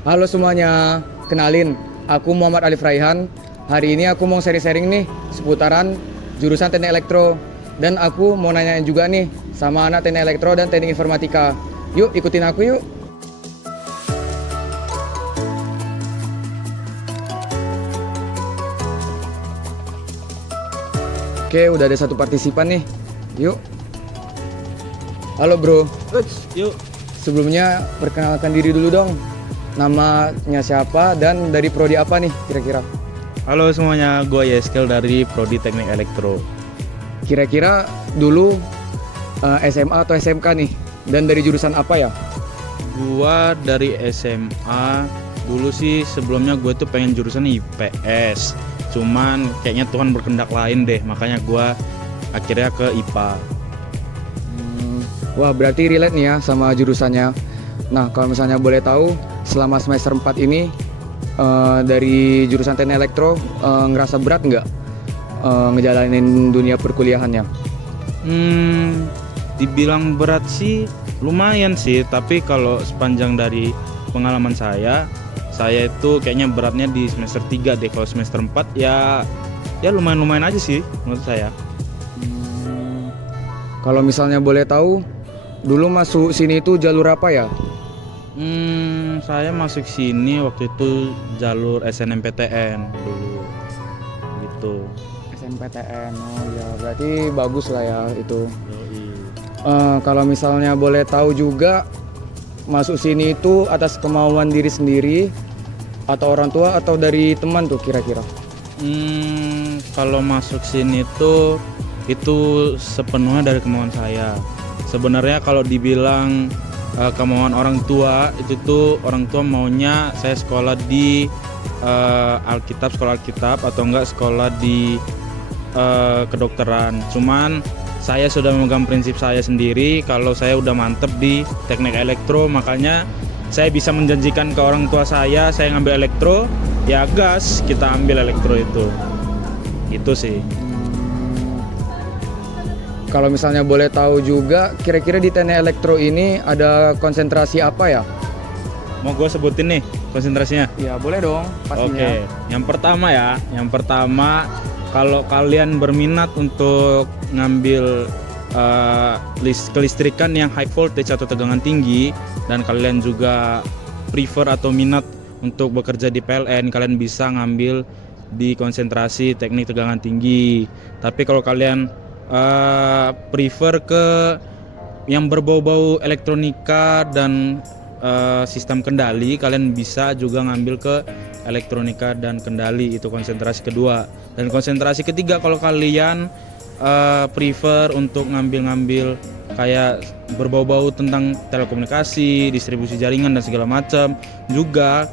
Halo semuanya, kenalin, aku Muhammad Alif Raihan. Hari ini aku mau sharing-sharing nih seputaran jurusan Teknik Elektro. Dan aku mau nanyain juga nih sama anak Teknik Elektro dan Teknik Informatika. Yuk ikutin aku yuk. Oke, udah ada satu partisipan nih. Yuk. Halo bro, Yuk. sebelumnya perkenalkan diri dulu dong. Namanya siapa dan dari prodi apa nih kira-kira? Halo semuanya, gue Yeskel dari Prodi Teknik Elektro. Kira-kira dulu SMA atau SMK nih? Dan dari jurusan apa ya? Gua dari SMA. Dulu sih sebelumnya gue tuh pengen jurusan IPS. Cuman kayaknya Tuhan berkehendak lain deh, makanya gue akhirnya ke IPA. Wah, berarti relate nih ya sama jurusannya. Nah, kalau misalnya boleh tahu, selama semester 4 ini dari jurusan Teknik Elektro ngerasa berat nggak ngejalanin dunia perkuliahannya? Dibilang berat sih lumayan sih, tapi kalau sepanjang dari pengalaman saya itu kayaknya beratnya di semester 3 deh. Kalau semester 4 ya lumayan-lumayan aja sih menurut saya. Kalau misalnya boleh tahu, dulu masuk sini itu jalur apa ya? Saya masuk sini waktu itu jalur SNMPTN dulu gitu. SNMPTN, oh ya berarti bagus lah ya itu. Yoi. Kalau misalnya boleh tahu juga, masuk sini itu atas kemauan diri sendiri atau orang tua atau dari teman tuh kira-kira? Kalau masuk sini tuh itu sepenuhnya dari kemauan saya. Sebenarnya kalau dibilang kemauan orang tua, itu tuh orang tua maunya saya sekolah di sekolah Alkitab atau enggak sekolah di kedokteran. Cuman saya sudah memegang prinsip saya sendiri kalau saya udah mantep di Teknik Elektro, makanya saya bisa menjanjikan ke orang tua saya ngambil elektro, ya gas kita ambil elektro itu sih. Kalau misalnya boleh tahu juga, kira-kira di Teknik Elektro ini ada konsentrasi apa ya? Mau gue sebutin nih konsentrasinya? Ya boleh dong, pastinya. Oke, yang pertama kalau kalian berminat untuk ngambil kelistrikan yang high voltage atau tegangan tinggi, dan kalian juga prefer atau minat untuk bekerja di PLN, kalian bisa ngambil di konsentrasi teknik tegangan tinggi. Tapi kalau kalian prefer ke yang berbau-bau elektronika dan sistem kendali, kalian bisa juga ngambil ke elektronika dan kendali, itu konsentrasi kedua. Dan konsentrasi ketiga, kalau kalian prefer untuk ngambil kayak berbau-bau tentang telekomunikasi, distribusi jaringan dan segala macam, juga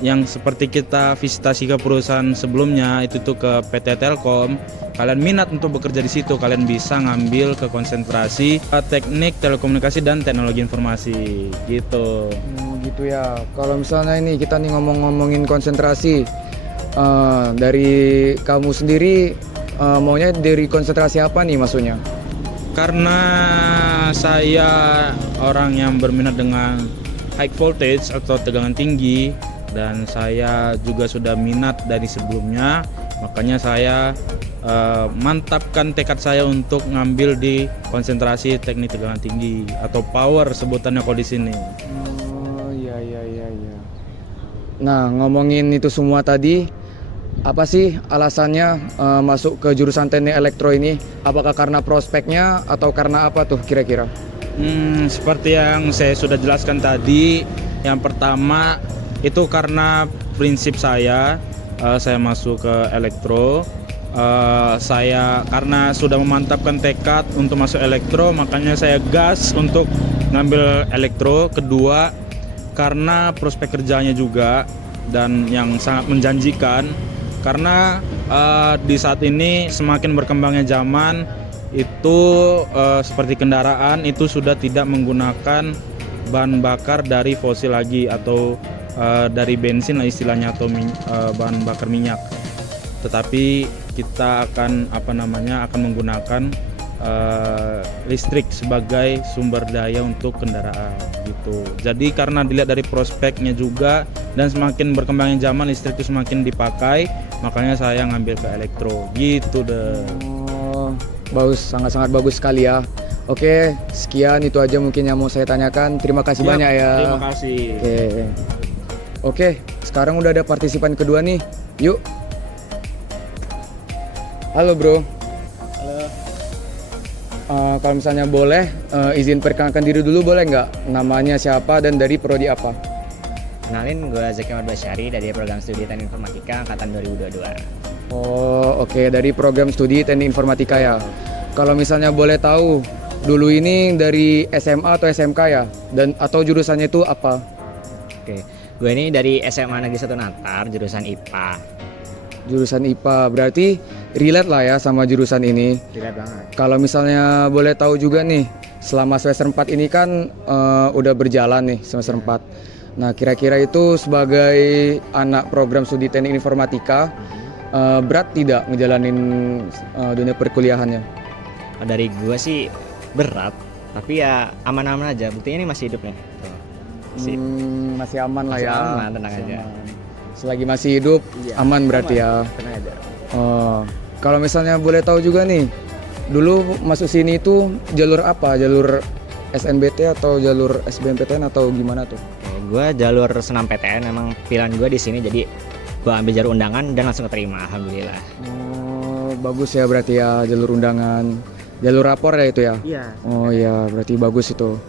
yang seperti kita visitasi ke perusahaan sebelumnya itu tuh ke PT Telkom, kalian minat untuk bekerja di situ, kalian bisa ngambil ke konsentrasi teknik telekomunikasi dan teknologi informasi gitu. Gitu ya. Kalau misalnya ini kita nih ngomongin konsentrasi, dari kamu sendiri maunya dari konsentrasi apa nih maksudnya? Karena saya orang yang berminat dengan high voltage atau tegangan tinggi, dan saya juga sudah minat dari sebelumnya, makanya saya mantapkan tekad saya untuk ngambil di konsentrasi teknik tegangan tinggi atau power sebutannya kalau di sini. Oh iya. Nah, ngomongin itu semua tadi, apa sih alasannya masuk ke jurusan Teknik Elektro ini? Apakah karena prospeknya atau karena apa tuh kira-kira? Seperti yang saya sudah jelaskan tadi, yang pertama itu karena prinsip saya masuk ke elektro. Saya karena sudah memantapkan tekad untuk masuk elektro, makanya saya gas untuk ngambil elektro. Kedua, karena prospek kerjanya juga dan yang sangat menjanjikan. Karena di saat ini semakin berkembangnya zaman, itu seperti kendaraan itu sudah tidak menggunakan bahan bakar dari fosil lagi, atau dari bensin lah istilahnya, atau bahan bakar minyak, tetapi kita akan akan menggunakan listrik sebagai sumber daya untuk kendaraan gitu. Jadi karena dilihat dari prospeknya juga dan semakin berkembangnya zaman listrik itu semakin dipakai, makanya saya ngambil ke elektro gitu deh. Oh, bagus, sangat-sangat bagus sekali ya. Oke, sekian itu aja mungkin yang mau saya tanyakan. Terima kasih Siap, banyak ya. Terima kasih. Oke, sekarang udah ada partisipan kedua nih. Yuk. Halo bro. Kalau misalnya boleh, izin perkenalkan diri dulu boleh nggak? Namanya siapa dan dari prodi apa? Kenalin, gue Zaki Ahmad Basyari dari program studi Teknik Informatika angkatan 2022. Oh, oke, dari program studi Teknik Informatika ya. Kalau misalnya boleh tahu, dulu ini dari SMA atau SMK ya? Dan atau jurusannya itu apa? Oke, gue ini dari SMA Negeri 1 Natar, jurusan IPA. Jurusan IPA, berarti relate lah ya sama jurusan ini. Tidak banget. Kalau misalnya boleh tahu juga nih, selama semester 4 ini kan udah berjalan nih semester 4. Nah, kira-kira itu sebagai anak program studi Teknik Informatika, berat tidak ngejalanin dunia perkuliahannya? Dari gue sih berat, tapi ya aman-aman aja. Buktinya ini masih hidup nih. Tuh. Masih aman lah Masih ya. aman, tenang Masih aja. aman. Selagi masih hidup, Iya, aman berarti ya. Tenang aja. Oh, kalau misalnya boleh tahu juga nih, dulu masuk sini itu jalur apa? Jalur SNBT atau jalur SBMPTN atau gimana tuh? Gue jalur senam PTN, emang pilihan gue di sini, jadi gue ambil jalur undangan dan langsung keterima, alhamdulillah. Oh, bagus ya berarti ya jalur undangan. Jalur rapor ya itu ya? Iya. Oh iya, berarti bagus itu.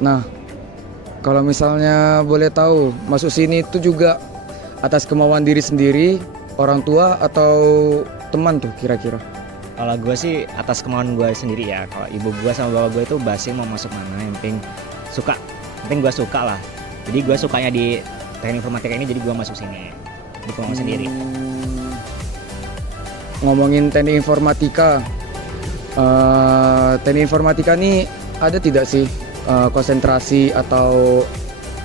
Nah, kalau misalnya boleh tahu, masuk sini itu juga atas kemauan diri sendiri, orang tua atau teman tuh kira-kira? Kalau gue sih atas kemauan gue sendiri ya. Kalau ibu gue sama bapak gue itu basing mau masuk mana, yang penting suka. Yang penting gue suka lah. Jadi gue sukanya di Teknik Informatika ini, jadi gue masuk sini. Di kemauan sendiri. Ngomongin Teknik Informatika, Teknik Informatika nih ada tidak sih konsentrasi atau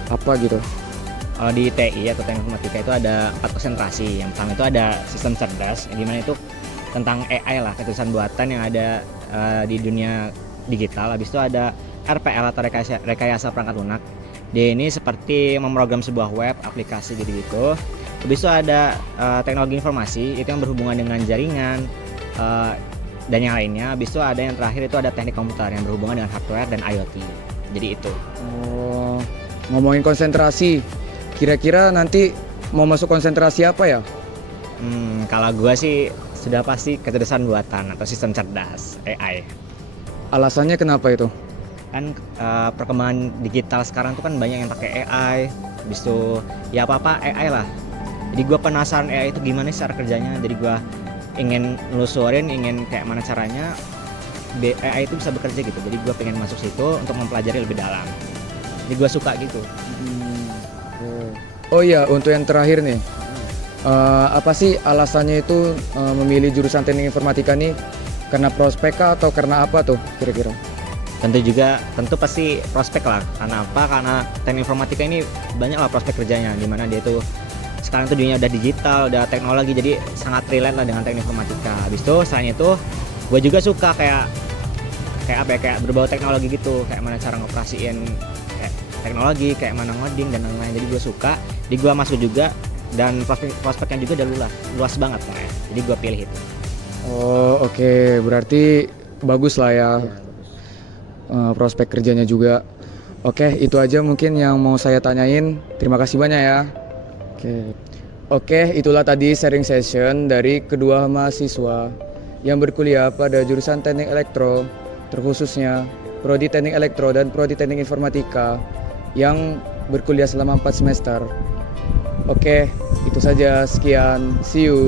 apa gitu? Kalau di TI atau Teknik Informatika itu ada 4 konsentrasi. Yang pertama itu ada sistem cerdas, yang dimana itu tentang AI lah, kecerdasan buatan yang ada di dunia digital. Habis itu ada RPL atau rekayasa perangkat lunak. Dia ini seperti memprogram sebuah web, aplikasi gitu-gitu. Habis itu ada teknologi informasi, itu yang berhubungan dengan jaringan dan yang lainnya. Habis itu ada yang terakhir itu ada teknik komputer yang berhubungan dengan hardware dan IoT. Jadi itu. Oh, ngomongin konsentrasi, kira-kira nanti mau masuk konsentrasi apa ya? Kalau gue sih sudah pasti kecerdasan buatan atau sistem cerdas AI. Alasannya kenapa itu? Kan perkembangan digital sekarang tuh kan banyak yang pakai AI. Habis itu ya apa-apa AI lah. Jadi gue penasaran AI itu gimana sih cara kerjanya. Jadi gue ingin nelusurin, ingin kayak mana caranya AI itu bisa bekerja gitu. Jadi gue pengen masuk situ untuk mempelajari lebih dalam. Jadi gue suka gitu. Oh iya, untuk yang terakhir nih, apa sih alasannya itu memilih jurusan Teknik Informatika nih? Karena prospek kah atau karena apa tuh kira-kira? Tentu pasti prospek lah. Karena apa? Karena Teknik Informatika ini banyak lah prospek kerjanya, dimana dia tuh sekarang tuh dunia udah digital, udah teknologi, jadi sangat relate lah dengan Teknik Informatika. Habis itu selain itu gue juga suka kayak apa ya, kayak berbau teknologi gitu, kayak mana cara ngoperasiin kayak teknologi, kayak mana ngoding dan lain-lain. Jadi gue suka, jadi gue masuk juga, dan prospeknya juga udah luas banget lah ya. Jadi gue pilih itu. Oh oke, berarti bagus lah ya. Prospek kerjanya juga. Oke, itu aja mungkin yang mau saya tanyain. Terima kasih banyak ya. Oke, itulah tadi sharing session dari kedua mahasiswa yang berkuliah pada jurusan Teknik Elektro, terkhususnya Prodi Teknik Elektro dan Prodi Teknik Informatika yang berkuliah selama 4 semester. Oke, itu saja. Sekian. See you.